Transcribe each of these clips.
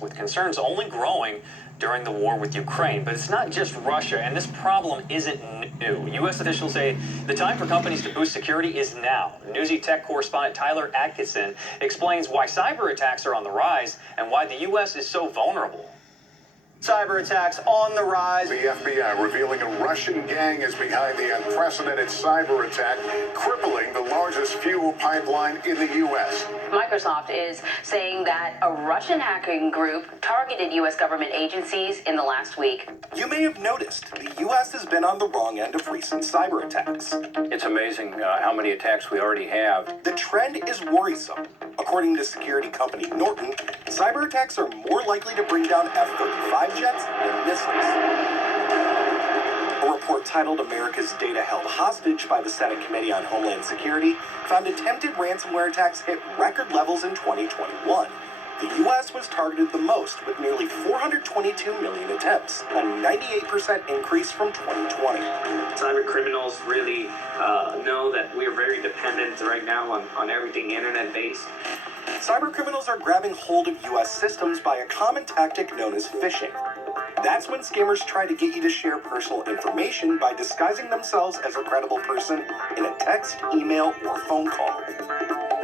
with concerns only growing during the war with Ukraine. But it's not just Russia, and this problem isn't new. U.S. officials say the time for companies to boost security is now. Newsy Tech correspondent Tyler Atkinson explains why cyber attacks are on the rise and why the U.S. is so vulnerable. Cyber attacks on the rise. The FBI revealing a Russian gang is behind the unprecedented cyber attack, crippling the largest fuel pipeline in the U.S. Microsoft is saying that a Russian hacking group targeted U.S. government agencies in the last week. You may have noticed the U.S. has been on the wrong end of recent cyber attacks. It's amazing how many attacks we already have. The trend is worrisome. According to security company Norton, cyber attacks are more likely to bring down F-35 jets than missiles. A report titled America's Data Held Hostage by the Senate Committee on Homeland Security found attempted ransomware attacks hit record levels in 2021. The U.S. was targeted the most with nearly 422 million attempts, a 98% increase from 2020. Cyber criminals really know that we are very dependent right now on everything internet-based. Cyber criminals are grabbing hold of U.S. systems by a common tactic known as phishing. That's when scammers try to get you to share personal information by disguising themselves as a credible person in a text, email, or phone call.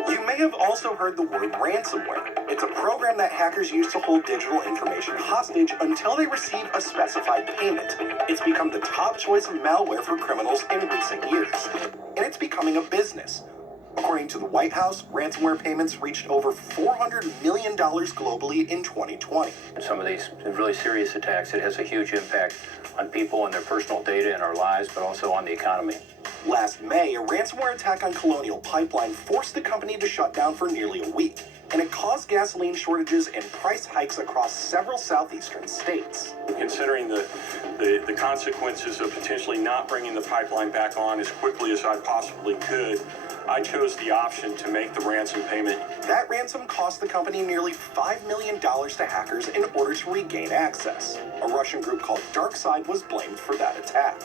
You may have also heard the word ransomware. It's a program that hackers use to hold digital information hostage until they receive a specified payment. It's become the top choice of malware for criminals in recent years. And it's becoming a business. According to the White House, ransomware payments reached over $400 million globally in 2020. Some of these really serious attacks, it has a huge impact on people and their personal data and our lives, but also on the economy. Last May, a ransomware attack on Colonial Pipeline forced the company to shut down for nearly a week, and it caused gasoline shortages and price hikes across several southeastern states. Considering the consequences of potentially not bringing the pipeline back on as quickly as I possibly could, I chose the option to make the ransom payment. That ransom cost the company nearly $5 million to hackers in order to regain access. A Russian group called DarkSide was blamed for that attack.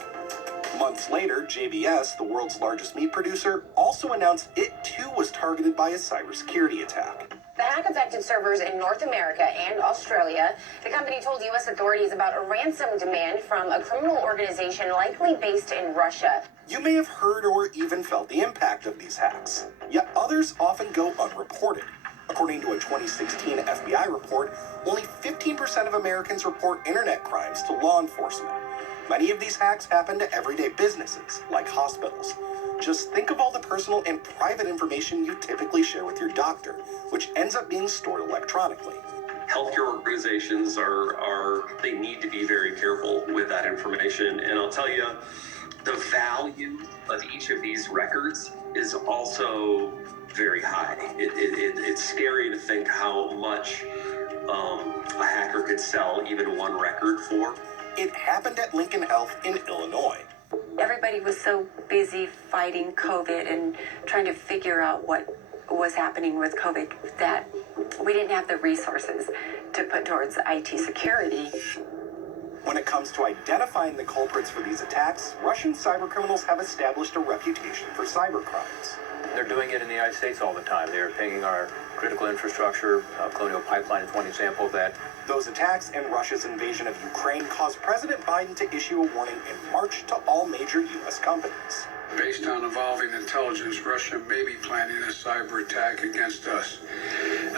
Months later, JBS, the world's largest meat producer, also announced it too was targeted by a cybersecurity attack. The hack affected servers in North America and Australia. The company told U.S. authorities about a ransom demand from a criminal organization likely based in Russia. You may have heard or even felt the impact of these hacks, yet others often go unreported. According to a 2016 FBI report, only 15% of Americans report internet crimes to law enforcement. Many of these hacks happen to everyday businesses, like hospitals. Just think of all the personal and private information you typically share with your doctor, which ends up being stored electronically. Healthcare organizations they need to be very careful with that information. And I'll tell you, the value of each of these records is also very high. It's scary to think how much a hacker could sell even one record for. It happened at Lincoln Health in Illinois. Everybody was so busy fighting COVID and trying to figure out what was happening with COVID that we didn't have the resources to put towards IT security. When it comes to identifying the culprits for these attacks, Russian cybercriminals have established a reputation for cybercrimes. They're doing it in the United States all the time. They're pinging our critical infrastructure. Colonial Pipeline is one example of that. Those attacks and Russia's invasion of Ukraine caused President Biden to issue a warning in March to all major U.S. companies. Based on evolving intelligence, Russia may be planning a cyber attack against us.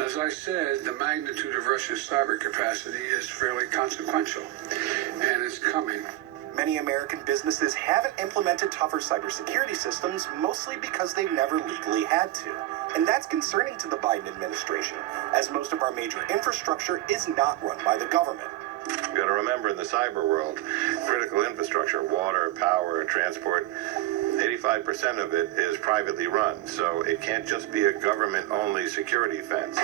As I said, the magnitude of Russia's cyber capacity is fairly consequential, and it's coming. Many American businesses haven't implemented tougher cybersecurity systems, mostly because they've never legally had to. And that's concerning to the Biden administration, as most of our major infrastructure is not run by the government. You've got to remember, in the cyber world, critical infrastructure, water, power, transport, 85% of it is privately run, so it can't just be a government-only security fence.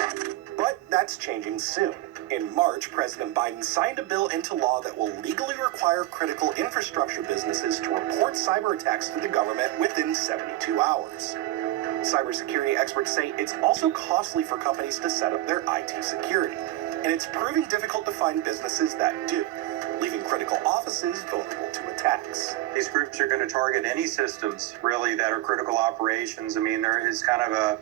But that's changing soon. In March, President Biden signed a bill into law that will legally require critical infrastructure businesses to report cyber attacks to the government within 72 hours. Cybersecurity experts say it's also costly for companies to set up their IT security, and it's proving difficult to find businesses that do, leaving critical offices vulnerable to attacks. These groups are going to target any systems, really, that are critical operations. I mean, there is kind of a,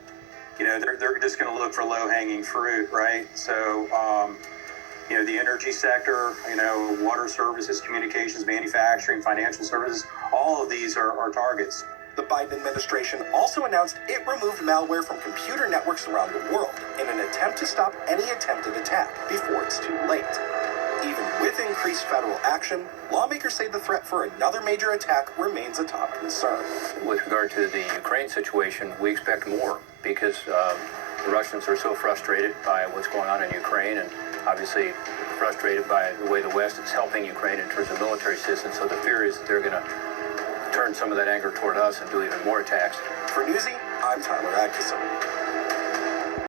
they're just going to look for low-hanging fruit, right? So the energy sector, water services, communications, manufacturing, financial services, all of these are targets. The Biden administration also announced it removed malware from computer networks around the world in an attempt to stop any attempted attack before it's too late. Even with increased federal action, lawmakers say the threat for another major attack remains a top concern. With regard to the Ukraine situation, we expect more because the Russians are so frustrated by what's going on in Ukraine and obviously frustrated by the way the West is helping Ukraine in terms of military assistance. So the fear is that they're going to turn some of that anger toward us and do even more attacks. For Newsy, I'm Tyler Atkinson.